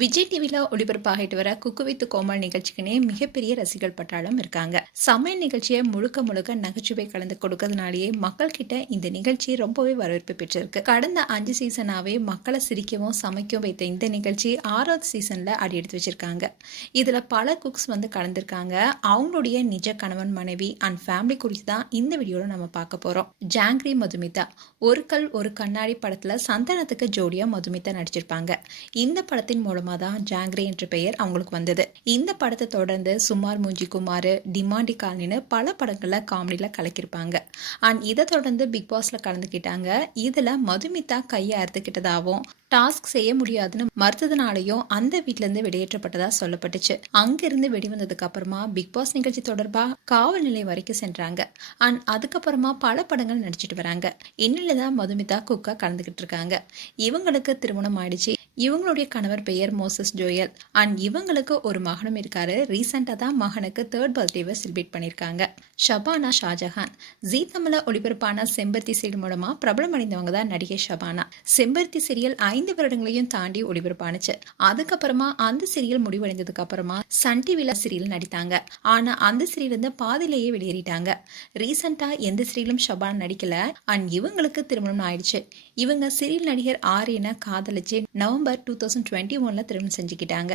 விஜய் டிவில ஒளிபரப்பாகிட்டு வர cook with கோமாளி நிகழ்ச்சிக்குனே மிகப்பெரிய ரசிகர்கள் பட்டாளம் இருக்காங்க. சமையல் நிகழ்ச்சியை முழுக்க முழுக்க நகைச்சுவை கலந்து கொடுக்கறதுனாலேயே மக்கள் கிட்ட இந்த நிகழ்ச்சி ரொம்பவே வரவேற்பு பெற்றிருக்கு. கடந்த 5 சீசனாவே மக்களை சிரிக்கவும் சமைக்கவும் வைத்த இந்த நிகழ்ச்சி 6வது சீசன்ல அடி எடுத்து வச்சிருக்காங்க. இதுல பல குக்ஸ் கலந்துருக்காங்க. அவங்களுடைய நிஜ கணவன் மனைவி அண்ட் ஃபேமிலி குறித்து தான் இந்த வீடியோல நம்ம பார்க்க போறோம். ஜாங்கிரி மதுமிதா ஒரு கல் ஒரு கண்ணாடி படத்துல சந்தானத்துக்கு ஜோடியா மதுமிதா நடிச்சிருப்பாங்க. இந்த படத்தின் மூலமா தான் ஜாங்கிரி என்ற பெயர் அவங்களுக்கு வந்தது. இந்த படத்தை தொடர்ந்து சுமார் மூஞ்சி குமார், டிமாண்டி காலனின்னு பல படங்கள்ல காமெடியில கலக்கிருப்பாங்க. அண்ட் இதை தொடர்ந்து பிக் பாஸ்ல கலந்துக்கிட்டாங்க. இதுல மதுமிதா கையை அறுத்துக்கிட்டதாகவும் டாஸ்க் செய்ய முடியாதுன்னு மறுத்ததுனாலையும் அந்த வீட்ல இருந்து வெளியேற்றப்பட்டதா சொல்லப்பட்டுச்சு. அங்கிருந்து வெளிவந்ததுக்கு அப்புறமா பிக் பாஸ் நிகழ்ச்சி தொடர்பா காவல் நிலையம் வரைக்கும் சென்றாங்க. அண்ட் அதுக்கப்புறமா பல படங்கள் நடிச்சிட்டு வராங்க. இன்னிலதான் மதுமிதா குக்கா கலந்துகிட்டு இருக்காங்க. இவங்களுக்கு திருமணம் ஆயிடுச்சு. இவங்களுடைய கணவர் பெயர் மோசஸ் ஜோயல். அண்ட் இவங்களுக்கு ஒரு மகனும் இருக்காரு. ரீசெண்டா தான் மகனுக்கு 3rd பர்த்டேவை செலிப்ரேட் பண்ணிருக்காங்க. ஷபானா ஷாஜஹான் ஜீ தமிழ்ல ஒளிபரப்பான செம்பருத்தி சீரியல் மூலமா பிரபலமடைந்தவங்க தான் நடிகை ஷபானா. செம்பருத்தி சீரியல் 5 வருடங்களையும் தாண்டி ஒளிபரப்பானுச்சு. அதுக்கப்புறமா அந்த சீரியல் முடிவடைந்ததுக்கு அப்புறமா சன் டிவில சீரியல் நடித்தாங்க. ஆனா அந்த சீரியல் இருந்து பாதியிலேயே வெளியேறிட்டாங்க. ரீசெண்டா எந்த சீரியலும் ஷபானா நடிக்கல. அண்ட் இவங்களுக்கு திருமணம் ஆயிடுச்சு. இவங்க சீரியல் நடிகர் ஆரியனை காதலிச்சு நவம்பர் 2021ல திருமணம் செஞ்சுக்கிட்டாங்க.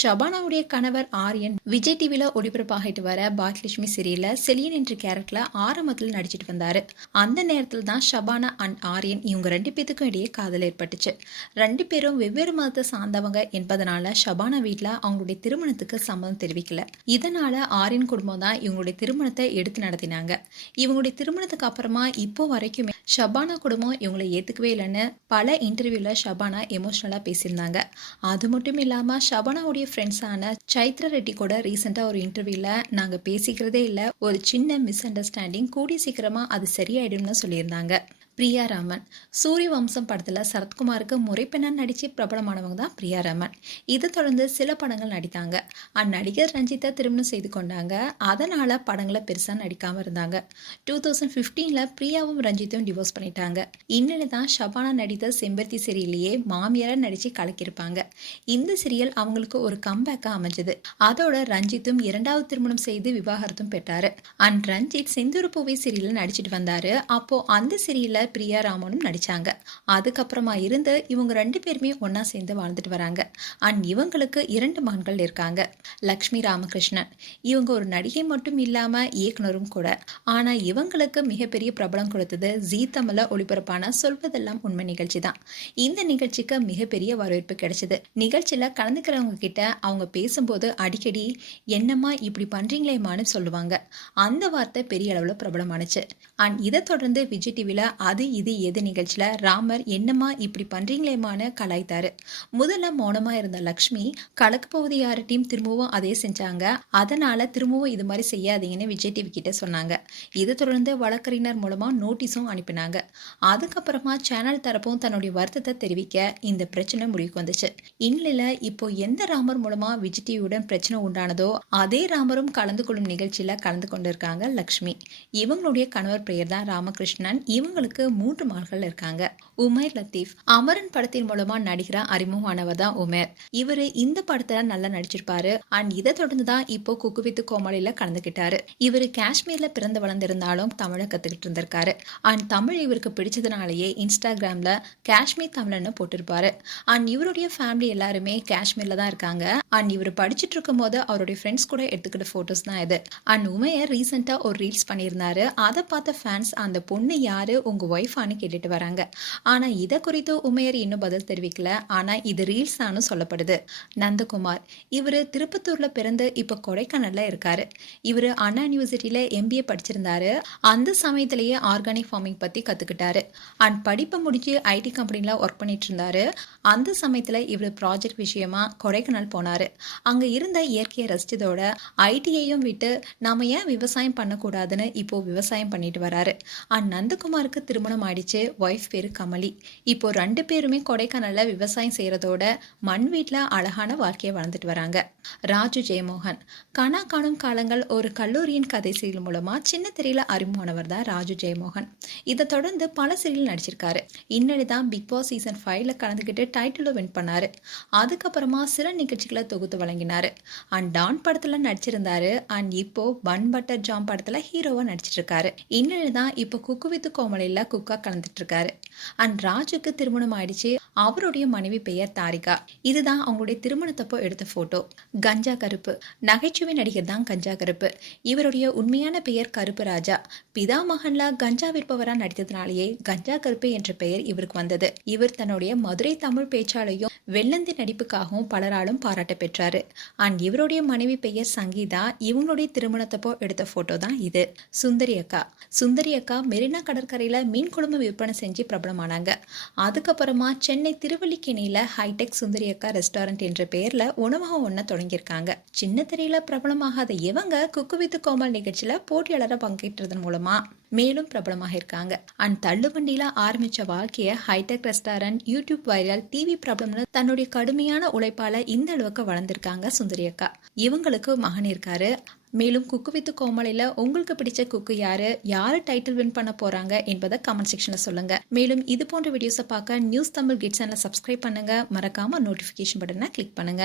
ஷபானாவுடைய கணவர் ஆரியன் விஜய் டிவில ஒளிபரப்பாகிட்டு வர பாக்யலட்சுமி சீரியல்ல செலியன் என்ற கேரக்டர்ல ஆரம்பத்தில் நடிச்சிட்டு வந்தாரு. அந்த நேரத்தில் தான் ஷபானா அண்ட் ஆரியன் இவங்க 2 பேத்துக்கும் இடையே காதல் ஏற்பட்டுச்சு. 2 பேரும் வெவ்வேறு மதத்தை சார்ந்தவங்க என்பதனால ஷபானா வீட்ல அவங்களுடைய திருமணத்துக்கு சம்மதம் தெரிவிக்கல. இதனால ஆரியன் குடும்பம் தான் இவங்களுடைய திருமணத்தை எடுத்து நடத்தினாங்க. இவங்களுடைய திருமணத்துக்கு அப்புறமா இப்போ வரைக்குமே ஷபானா குடும்பம் இவங்களை ஏத்துக்கவே இல்லைன்னு பல இன்டர்வியூல ஷபானா எமோஷனலா பேசியிருந்தாங்க. அது மட்டும் இல்லாம ஷபானாவுடைய ஃப்ரெண்ட்ஸான சைத்ரா ரெட்டி கூட ரீசெண்டா ஒரு இன்டர்வியூல நாங்க பேசிக்கிறதே இல்ல, ஒரு சின்ன மிஸ் அண்டர்ஸ்டாண்டிங், கூடிய சீக்கிரமா அது சரியாயிடும்னு சொல்லியிருந்தாங்க. பிரியா ராமன் சூரிய வம்சம் படத்துல சரத்குமாருக்கு முறைப்பெண்ணா நடிச்சு பிரபலமானவங்க தான் பிரியா ராமன். இதை தொடர்ந்து சில படங்கள் நடித்தாங்க. அந்நடிகர் ரஞ்சித்தை திருமணம் செய்து கொண்டாங்க. அதனால படங்களை பெருசா நடிக்காம இருந்தாங்க. 2015ல பிரியாவும் ரஞ்சித்தும் டிவோர்ஸ் பண்ணிட்டாங்க. இன்னில தான் ஷபானா நடித்த செம்பருத்தி சீரியலையே மாமியாரா நடிச்சு கலக்கியிருப்பாங்க. இந்த சீரியல் அவங்களுக்கு ஒரு கம்பேக்கா அமைஞ்சது. அதோட ரஞ்சித்தும் 2வது திருமணம் செய்து விவாகரத்தும் பெற்றாரு. அண்ட் ரஞ்சித் செந்தூர பூவை சீரியல்ல நடிச்சிட்டு வந்தாரு. அப்போ அந்த சீரியல்ல பிரியா ராமனும் நடிச்சாங்க. அதுக்கப்புறமா இருந்து இவங்க 2 பேருமே ஒன்னா சேர்ந்து வாழ்ந்துட்டு வராங்க. அண்ட் இவங்களுக்கு 2 மகன்கள் இருக்காங்க. லக்ஷ்மி ராமகிருஷ்ணன் இவங்க ஒரு நடிகை மட்டும் இல்லாம இயக்குனரும் கூட. ஆனா இவங்களுக்கு மிகப்பெரிய பிரபலம் கொடுத்தது ஜீ தமிழ்ல ஒளிபரப்பான சொல்வதெல்லாம் உண்மை நிகழ்ச்சி தான். இந்த நிகழ்ச்சிக்கு மிகப்பெரிய வரவேற்பு கிடைச்சது. நிகழ்ச்சியில கலந்துக்கிறவங்க கிட்ட அவங்க பேசும்போது அடிக்கடி என்னம்மா இப்படி பண்றீங்களேமான்னு சொல்லுவாங்க. அந்த வார்த்தை பெரிய அளவுல பிரபலமானுச்சு. அண்ட் இதை தொடர்ந்து விஜய் டிவில அது இது எது நிகழ்ச்சியில ராமர் என்னம்மா இப்படி பண்றீங்களேமான்னு கலாய்த்தாரு. முதல்ல மௌனமா இருந்த லக்ஷ்மி கலக்க போவது யாரு டீம் திரும்பவும் அதே செஞ்சாங்க. அதனால திரும்பவும் இது மாதிரி செய்யாதீங்கன்னு விஜய் டிவி கிட்ட சொன்னாங்க. இதை தொடர்ந்து வழக்கறிஞர் மூலமா நோட்டீஸும் அனுப்பினாங்க. அதுக்கப்புறமா சேனல் தரப்பும் தன்னுடைய வருத்தத்தை தெரிவிக்க இந்த பிரச்சனை முடிவுக்கு வந்துச்சு. இந்நிலையில இப்போ எந்த ராமர் மூலமா விஜய் டிவியுடன் பிரச்சனை உண்டானதோ அதே ராமரும் கலந்து கொள்ளும் நிகழ்ச்சியில கலந்து கொண்டிருக்காங்க லக்ஷ்மி. இவங்களுடைய கணவர் பெயர் தான் ராமகிருஷ்ணன். இவங்களுக்கு 3 மகள்கள் இருக்காங்க. உமேர் லத்தீப் அமரன் படத்தின் மூலமா நடிகரா அறிமுகமானவர் தான் உமேர். இவரு இந்த படத்துல நல்லா நடிச்சிருப்பாரு. அண்ட் இதை தொடர்ந்து தான் இப்போ குக்கு வித் கோமாளியில கலந்துகிட்டாரு. இவரு காஷ்மீர்ல பிறந்து வளர்ந்திருந்தாலும் தமிழை கத்துக்கிட்டு இருந்திருக்காரு. அண்ட் தமிழ் இவருக்கு பிடிச்சதுனாலேயே இன்ஸ்டாகிராம்ல காஷ்மீர் தமிழ்னு போட்டிருப்பாரு. அண்ட் இவருடைய ஃபேமிலி எல்லாருமே காஷ்மீர்ல தான் இருக்காங்க. அண்ட் இவர் படிச்சுட்டு இருக்கும் போது அவருடைய ஃப்ரெண்ட்ஸ் கூட எடுத்துக்கிட்ட போட்டோஸ் தான் இது. அண்ட் உமேர் ரீசெண்டா ஒரு ரீல்ஸ் பண்ணியிருந்தாரு. அதை பார்த்த ஃபேன்ஸ் அந்த பொண்ணு யாரு உங்க ஒய்ஃபான்னு கேட்டுட்டு வராங்க. ஆனா இதை குறித்து உமேர் இன்னும் பதில் தெரிவிக்கல. ஆனா இது ரீல்ஸ் தான் சொல்லப்படுது. நந்தகுமார் இவரு திருப்பத்தூர்ல பிறந்து இப்ப கொடைக்கானல்ல இருக்காரு. இவரு அண்ணா யூனிவர்சிட்டியில MBA படிச்சிருந்தாரு. அந்த சமயத்திலேயே ஆர்கானிக் ஃபார்மிங் பத்தி கத்துக்கிட்டாரு. அண்ட் படிப்பை முடிச்சு IT கம்பெனில ஒர்க் பண்ணிட்டு இருந்தாரு. அந்த சமயத்துல இவர் ப்ராஜெக்ட் விஷயமா கொடைக்கானல் போனாரு. அங்க இருந்த இயற்கையை ரசிச்சதோட ITயையும் விட்டு நாம ஏன் விவசாயம் பண்ணக்கூடாதுன்னு இப்போ விவசாயம் பண்ணிட்டு வராரு. அண்ட் நந்தகுமாருக்கு திரும்ப திருமணம் ஆயிடுச்சு. ஒய்ஃப் பேரு கமலி. இப்போ 2 பேருமே கொடைக்கானல்ல விவசாயம் செய்யறதோட மண் வீட்ல அழகான வாழ்க்கைய வாழ்ந்துட்டு வராங்க. ராஜு ஜெயமோகன். கனா காணும் காலங்கள் ஒரு கல்லூரியின் கதை சீரியல் மூலமா சின்ன திரையில அறிமுகமானவர் தான் ராஜு ஜெயமோகன். இதை தொடர்ந்து பல சீரியல் நடிச்சிருக்காரு. இன்னொரு தான் பிக் பாஸ் சீசன் 5ல கலந்துக்கிட்டு டைட்டிலும் வின் பண்ணாரு. அதுக்கப்புறமா சில நிகழ்ச்சிகளை தொகுத்து வழங்கினாரு. அண்ட் டான் படத்துல நடிச்சிருந்தாரு. அண்ட் இப்போ பன் பட்டர் ஜாம் படத்துல ஹீரோவா நடிச்சிட்டு இருக்காரு. இன்னொரு தான் இப்போ குக்கு வித் கோமலில குக்கா கலந்துட்டு இருக்காரு. அண்ட் ராஜுக்கு திருமணம் ஆயிடுச்சு. அவருடைய மனைவி பெயர் தாரிகா. இதுதான் அவங்களுடைய திருமணத்தப்போ எடுத்த போட்டோ. கஞ்சா கருப்பு. நகைச்சுவை நடிகர் தான் கஞ்சா கருப்பு. இவருடைய உண்மையான பெயர் கருப்பு ராஜா. பிதா மகன்ல கஞ்சா விற்பவரா நடித்ததுனாலேயே கஞ்சா கருப்பு என்ற பெயர் இவருக்கு வந்தது. இவர் தன்னுடைய மதுரை தமிழ் பேச்சாலையும் வெள்ளந்தி நடிப்புக்காகவும் பலராலும் பாராட்ட பெற்றாரு. அண்ட் இவருடைய மனைவி பெயர் சங்கீதா. இவங்களுடைய திருமணத்தப்போ எடுத்த போட்டோ தான் இது. சுந்தரி அக்கா. சுந்தரி அக்கா மெரினா கடற்கரையில மீன் குழம்பு விற்பனை செஞ்சு பிரபலமானாங்க. அதுக்கப்புறமா சென்னை திருவல்லிக்கேணியில ஹைடெக் சுந்தரி அக்கா ரெஸ்டாரண்ட் என்ற பெயர்ல உணவகம் ஒன்ன தொடங்கியிருக்காங்க. சின்ன திரையில பிரபலமாகாத இவங்க குக்கு வித் கோமல் நிகழ்ச்சியில போட்டியாளரை பங்கேற்றதன் மூலமா மேலும் பிரபலமாக இருக்காங்க. அண்ட் தள்ளுவண்டியில ஆரம்பிச்ச வாழ்க்கைய hi-tech restaurant, YouTube viral, TV பிரபலம்னு தன்னுடைய கடுமையான உழைப்பால இந்த அளவுக்கு வளர்ந்திருக்காங்க சுந்தரி அக்கா. இவங்களுக்கு மகன் இருக்காரு. மேலும் குக்கு வித் கோமலில உங்களுக்கு பிடிச்ச குக்கு யாரு டைட்டில் வின் பண்ண போறாங்க என்பதை கமெண்ட் செக்ஷன்ல சொல்லுங்க. மேலும் இது போன்ற வீடியோஸை பார்க்க நியூஸ் தமிழ் கிட்ஸ் சேனலை சப்ஸ்கிரைப் பண்ணுங்க. மறக்காம நோட்டிபிகேஷன் பட்டனை கிளிக் பண்ணுங்க.